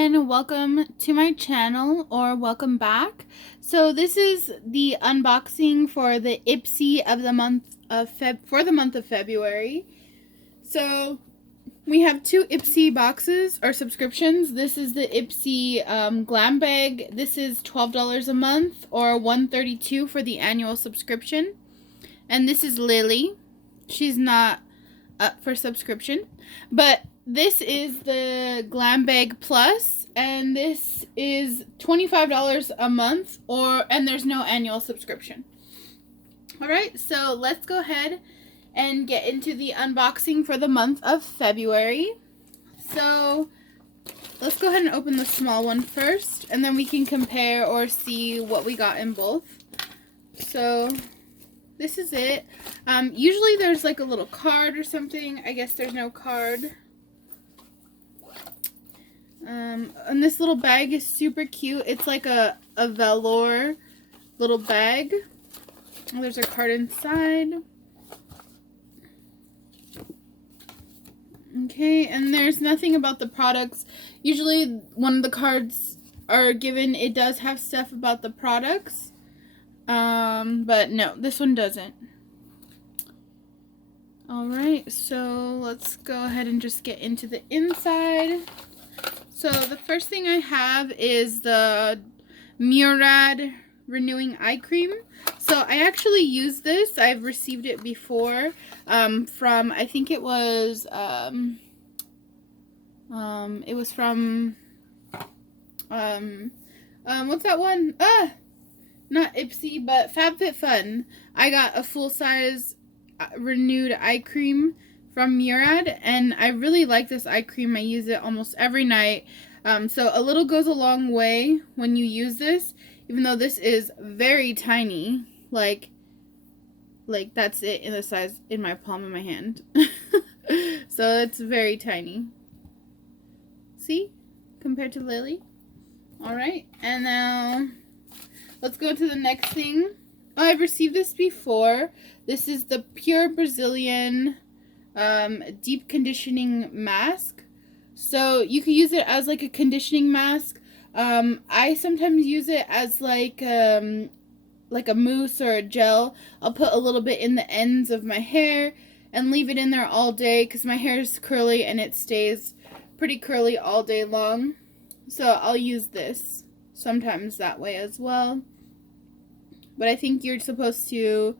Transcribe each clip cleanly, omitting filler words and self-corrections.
and welcome to my channel, or welcome back. So this is the unboxing for the Ipsy of the month of February. So we have two Ipsy boxes or subscriptions. This is the Ipsy glam bag. This is $12 a month or $132 for the annual subscription. And this is Lily. She's not up for subscription, but this is the Glam Bag Plus, and this is $25 a month, and there's no annual subscription. Alright, so let's go ahead and get into the unboxing for the month of February. So let's go ahead and open the small one first, and then we can compare or see what we got in both. So this is it. Usually there's like a little card or something. I guess there's no card. And this little bag is super cute. It's like a velour little bag. There's a card inside. Okay, and there's nothing about the products. Usually one of the cards are given, it does have stuff about the products. But no, this one doesn't. Alright, so let's go ahead and just get into the inside. So the first thing I have is the Murad Renewing Eye Cream. So I actually used this. I've received it before from, I think it was from, what's that one? Not Ipsy, but FabFitFun. I got a full-size renewed eye cream from Murad, and I really like this eye cream. I use it almost every night. So a little goes a long way when you use this, even though this is very tiny. Like that's it in the size in my palm of my hand. So it's very tiny. See? Compared to Lily. Alright, and now let's go to the next thing. Oh, I've received this before. This is the Pure Brazilian Deep Conditioning Mask. So you can use it as like a conditioning mask. I sometimes use it as like a mousse or a gel. I'll put a little bit in the ends of my hair and leave it in there all day because my hair is curly and it stays pretty curly all day long. So I'll use this sometimes that way as well. But I think you're supposed to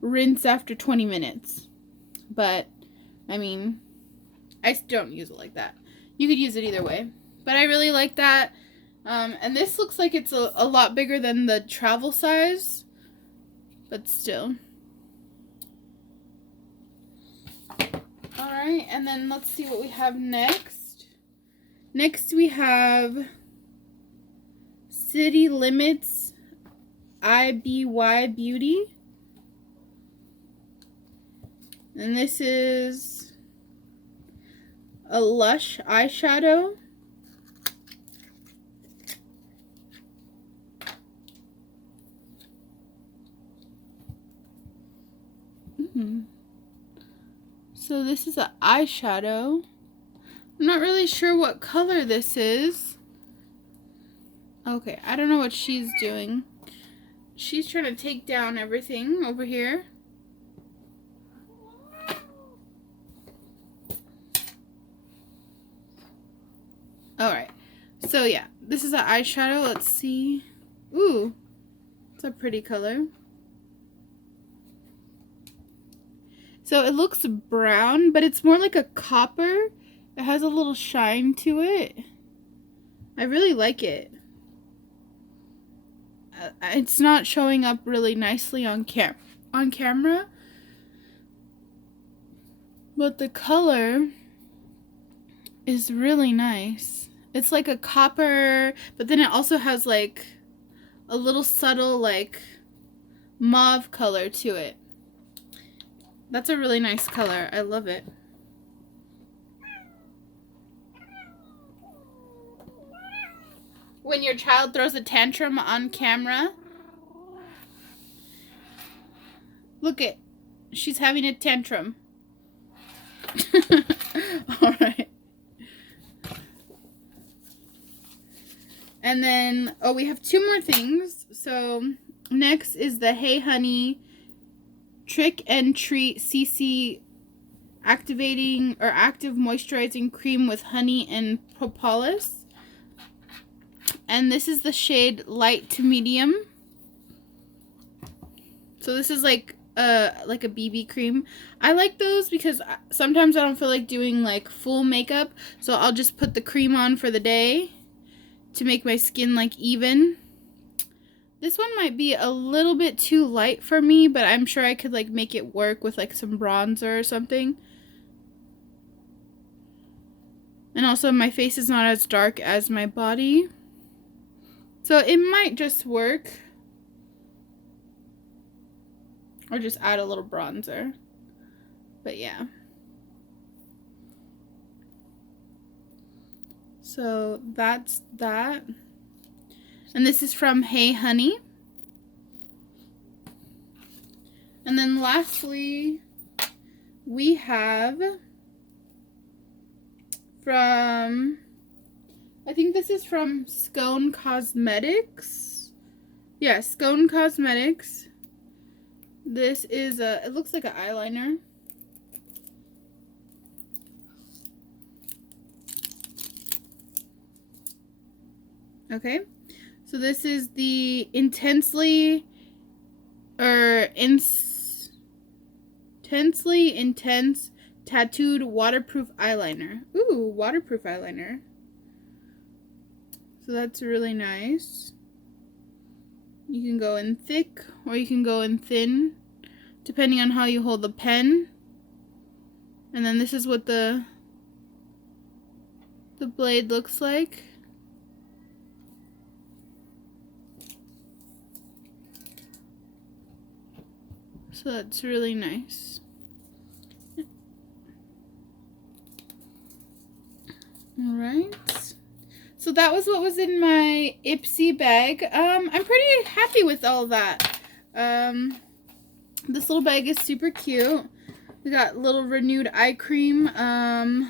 rinse after 20 minutes. But, I mean, I don't use it like that. You could use it either way. But I really like that. And this looks like it's a lot bigger than the travel size. But still. Alright, and then let's see what we have next. Next we have City Limits IBY Beauty. And this is a Lush eyeshadow. So this is an eyeshadow. I'm not really sure what color this is. Okay, I don't know what she's doing. She's trying to take down everything over here. Alright, so yeah, this is an eyeshadow. Let's see. Ooh, it's a pretty color. So it looks brown, but it's more like a copper. It has a little shine to it. I really like it. It's not showing up really nicely on camera, but the color is really nice. It's like a copper, but then it also has like a little subtle like mauve color to it. That's a really nice color. I love it. When your child throws a tantrum on camera. Look it. She's having a tantrum. Alright. And then, oh, we have 2 more things. So next is the Hey Honey Trick and Treat CC activating or active moisturizing cream with honey and propolis. And this is the shade light to medium. So this is like a BB cream. I like those because sometimes I don't feel like doing like full makeup, so I'll just put the cream on for the day to make my skin like even. This one might be a little bit too light for me, but I'm sure I could like make it work with like some bronzer or something. And also my face is not as dark as my body, so it might just work. Or just add a little bronzer. But yeah. So that's that. And this is from Hey Honey. And then lastly, we have from, I think this is from Scone Cosmetics. Yeah, Scone Cosmetics. This is it looks like an eyeliner. Okay, so this is the intensely intense tattooed waterproof eyeliner. Ooh, waterproof eyeliner. So that's really nice. You can go in thick or you can go in thin, depending on how you hold the pen. And then this is what the blade looks like. So that's really nice. Alright. So that was what was in my Ipsy bag. I'm pretty happy with all that. This little bag is super cute. We got little renewed eye cream. I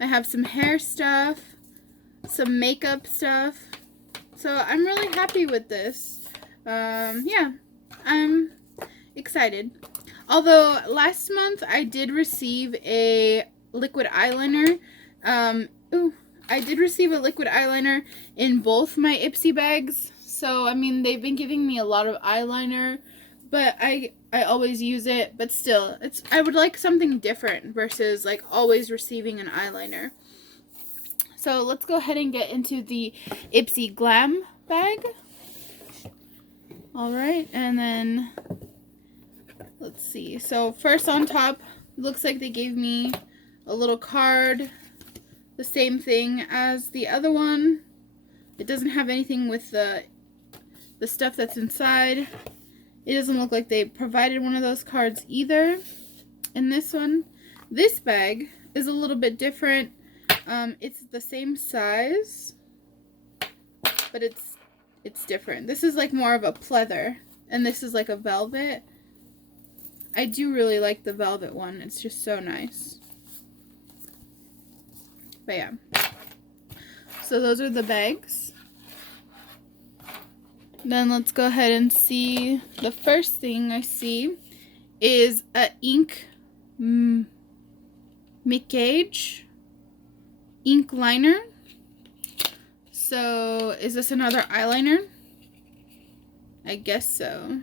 have some hair stuff, some makeup stuff. So I'm really happy with this. Yeah, I'm excited. Although last month I did receive a liquid eyeliner. I did receive a liquid eyeliner in both my Ipsy bags. So, I mean, they've been giving me a lot of eyeliner, but I always use it. But still, I would like something different versus like always receiving an eyeliner. So let's go ahead and get into the Ipsy Glam bag. Alright, and then let's see. So first on top, looks like they gave me a little card. The same thing as the other one. It doesn't have anything with the stuff that's inside. It doesn't look like they provided one of those cards either. And this one, this bag is a little bit different. It's the same size, but it's different. This is like more of a pleather, and this is like a velvet. I do really like the velvet one. It's just so nice. But yeah, so those are the bags. Then let's go ahead and see. The first thing I see is a ink McGage ink liner. So is this another eyeliner? I guess so.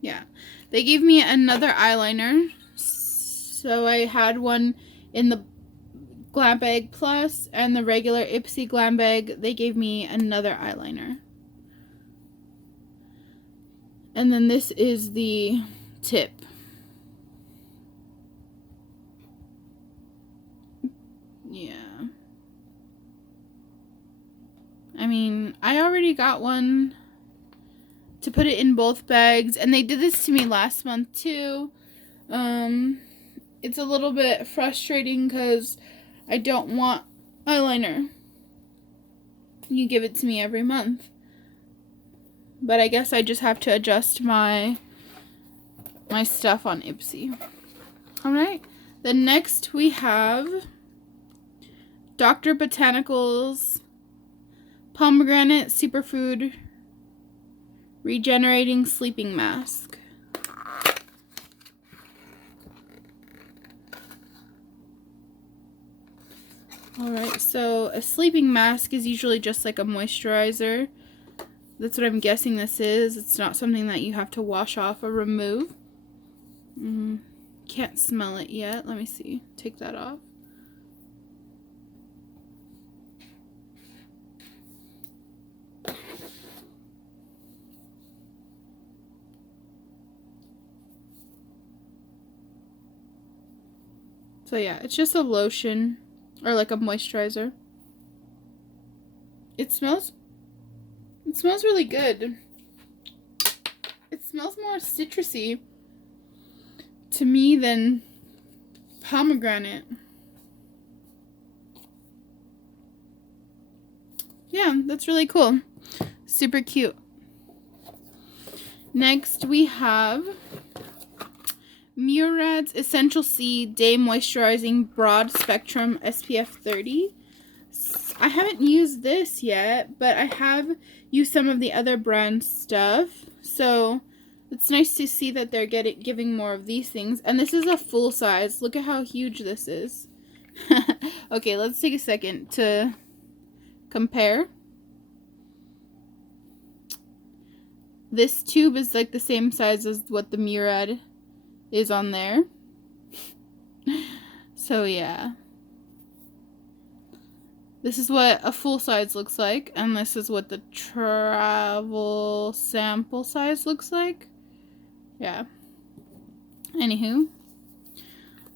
Yeah, they gave me another eyeliner. So I had one in the Glam Bag Plus and the regular Ipsy Glam Bag. They gave me another eyeliner. And then this is the tip. Yeah. I mean, I already got one to put it in both bags, and they did this to me last month too. It's a little bit frustrating because I don't want eyeliner. You give it to me every month. But I guess I just have to adjust my stuff on Ipsy. Alright. Then next we have Dr. Botanical's Pomegranate Superfood Regenerating Sleeping Mask. Alright, so a sleeping mask is usually just like a moisturizer. That's what I'm guessing this is. It's not something that you have to wash off or remove. Can't smell it yet. Let me see. Take that off. So yeah, it's just a lotion or like a moisturizer. It smells really good. It smells more citrusy to me than pomegranate. Yeah, that's really cool. Super cute. Next we have Murad's Essential C Day Moisturizing Broad Spectrum SPF 30. I haven't used this yet, but I have used some of the other brand stuff. So it's nice to see that they're giving more of these things. And this is a full size. Look at how huge this is. Okay, let's take a second to compare. This tube is like the same size as what the Murad is on there. So yeah. This is what a full size looks like, and this is what the travel sample size looks like. Yeah. Anywho.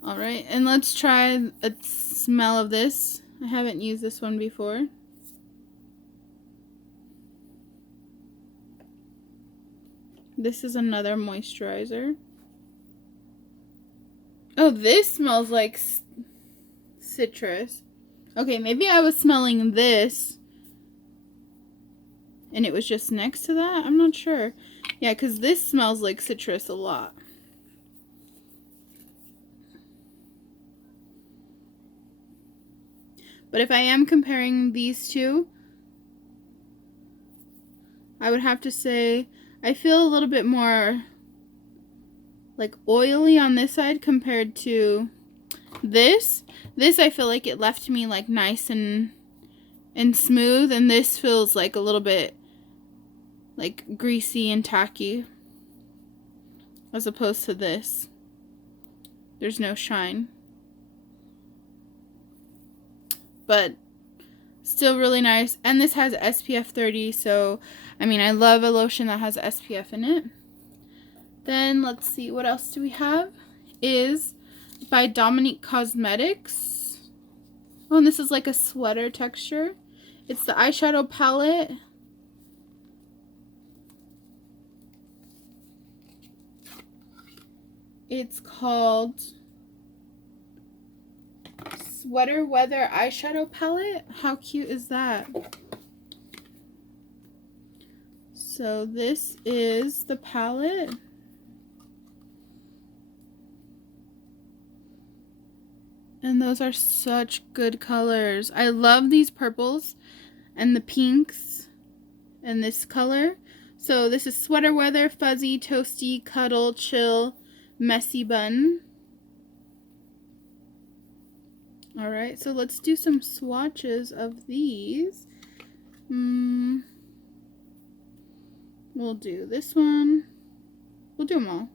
Alright, and let's try a smell of this. I haven't used this one before. This is another moisturizer. Oh, this smells like citrus. Okay, maybe I was smelling this and it was just next to that. I'm not sure. Yeah, because this smells like citrus a lot. But if I am comparing these two, I would have to say I feel a little bit more like oily on this side compared to this. This I feel like it left me like nice and smooth, and this feels like a little bit like greasy and tacky as opposed to this. There's no shine. But still really nice. And this has SPF 30, so I mean, I love a lotion that has SPF in it. Then let's see, what else do we have? Is by Dominique Cosmetics. Oh, and this is like a sweater texture. It's the eyeshadow palette. It's called Sweater Weather Eyeshadow Palette. How cute is that? So this is the palette. And those are such good colors. I love these purples and the pinks and this color. So this is Sweater Weather, Fuzzy, Toasty, Cuddle, Chill, Messy Bun. Alright, so let's do some swatches of these. We'll do this one. We'll do them all.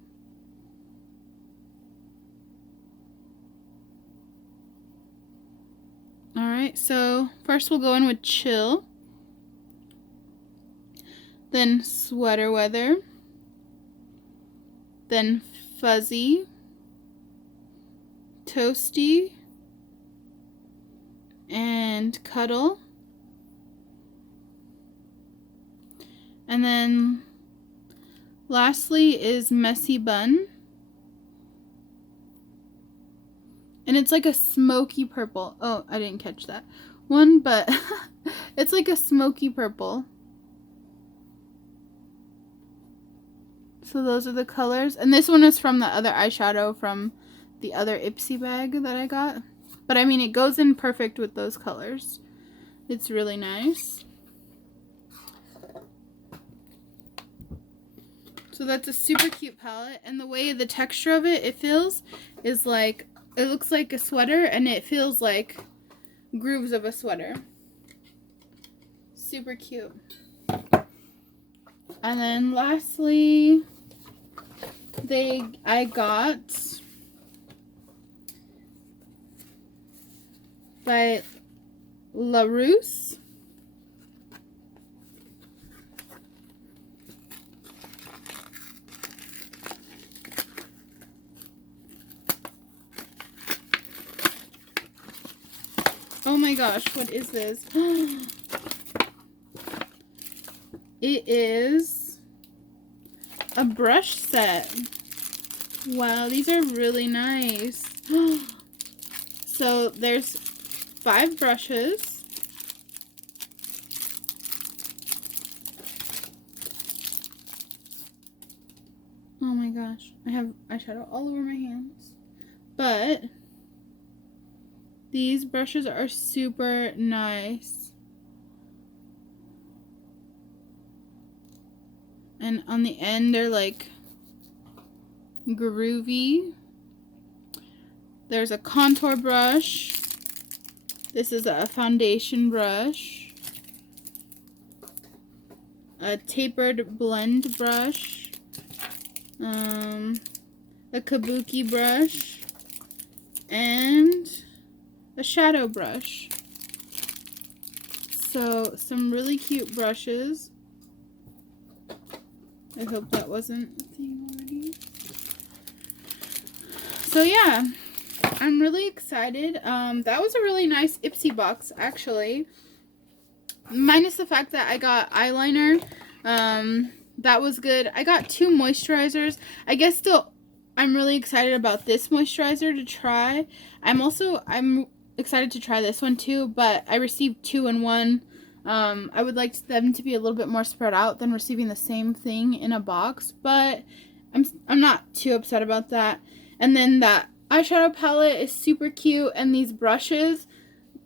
Alright, so first we'll go in with Chill. Then Sweater Weather. Then Fuzzy. Toasty. And Cuddle. And then lastly is Messy Bun. And it's like a smoky purple. Oh, I didn't catch that one, but it's like a smoky purple. So those are the colors. And this one is from the other eyeshadow from the other Ipsy bag that I got. But I mean, it goes in perfect with those colors. It's really nice. So that's a super cute palette, and the way the texture of it feels is like, it looks like a sweater, and it feels like grooves of a sweater. Super cute. And then lastly, I got by LaRousse. Oh my gosh, what is this? It is a brush set. Wow, these are really nice. So there's 5 brushes. Oh my gosh, I have eyeshadow all over my hands. But these brushes are super nice. And on the end, they're like groovy. There's a contour brush. This is a foundation brush. A tapered blend brush. A kabuki brush. And a shadow brush. So some really cute brushes. I hope that wasn't a thing already. So yeah, I'm really excited. That was a really nice Ipsy box, actually. Minus the fact that I got eyeliner. That was good. I got 2 moisturizers. I guess still, I'm really excited about this moisturizer to try. I'm excited to try this one too, but I received 2 in 1. I would like them to be a little bit more spread out than receiving the same thing in a box, but I'm not too upset about that. And then that eyeshadow palette is super cute, and these brushes,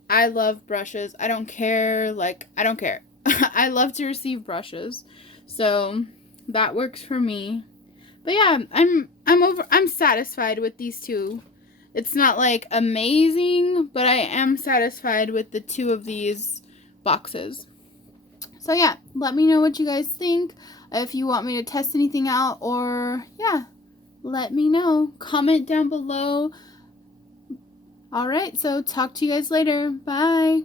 I love brushes. I don't care, I don't care. I love to receive brushes. So that works for me. But yeah, I'm satisfied with these 2. It's not like amazing, but I am satisfied with the 2 of these boxes. So yeah, let me know what you guys think. If you want me to test anything out, or yeah, let me know. Comment down below. Alright, so talk to you guys later. Bye.